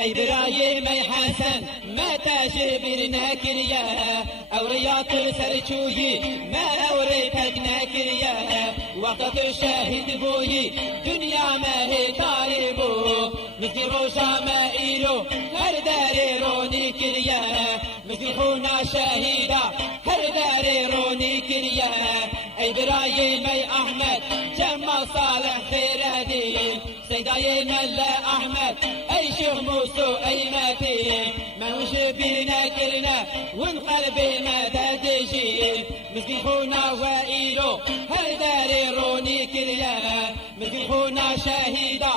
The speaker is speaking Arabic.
اي برايم اي حسن ما تجبرنا كريا اوريات سرچوي ما اوريتك نكريا وقت الشاهد بوي دنيا ما هي طالبو مثل روشا ما إيلو هر داري روني كريا مثل خونا شهيدا هر داري روني كريا اي برايم اي احمد جمال صالح خير هدين سيداي ملا احمد اي شيخ موسو اي متين ما وش بينا كلنا ونقلبي ما تدجين مثل خونا وإيلو هر داري روني كريا مثل خونا شهيدا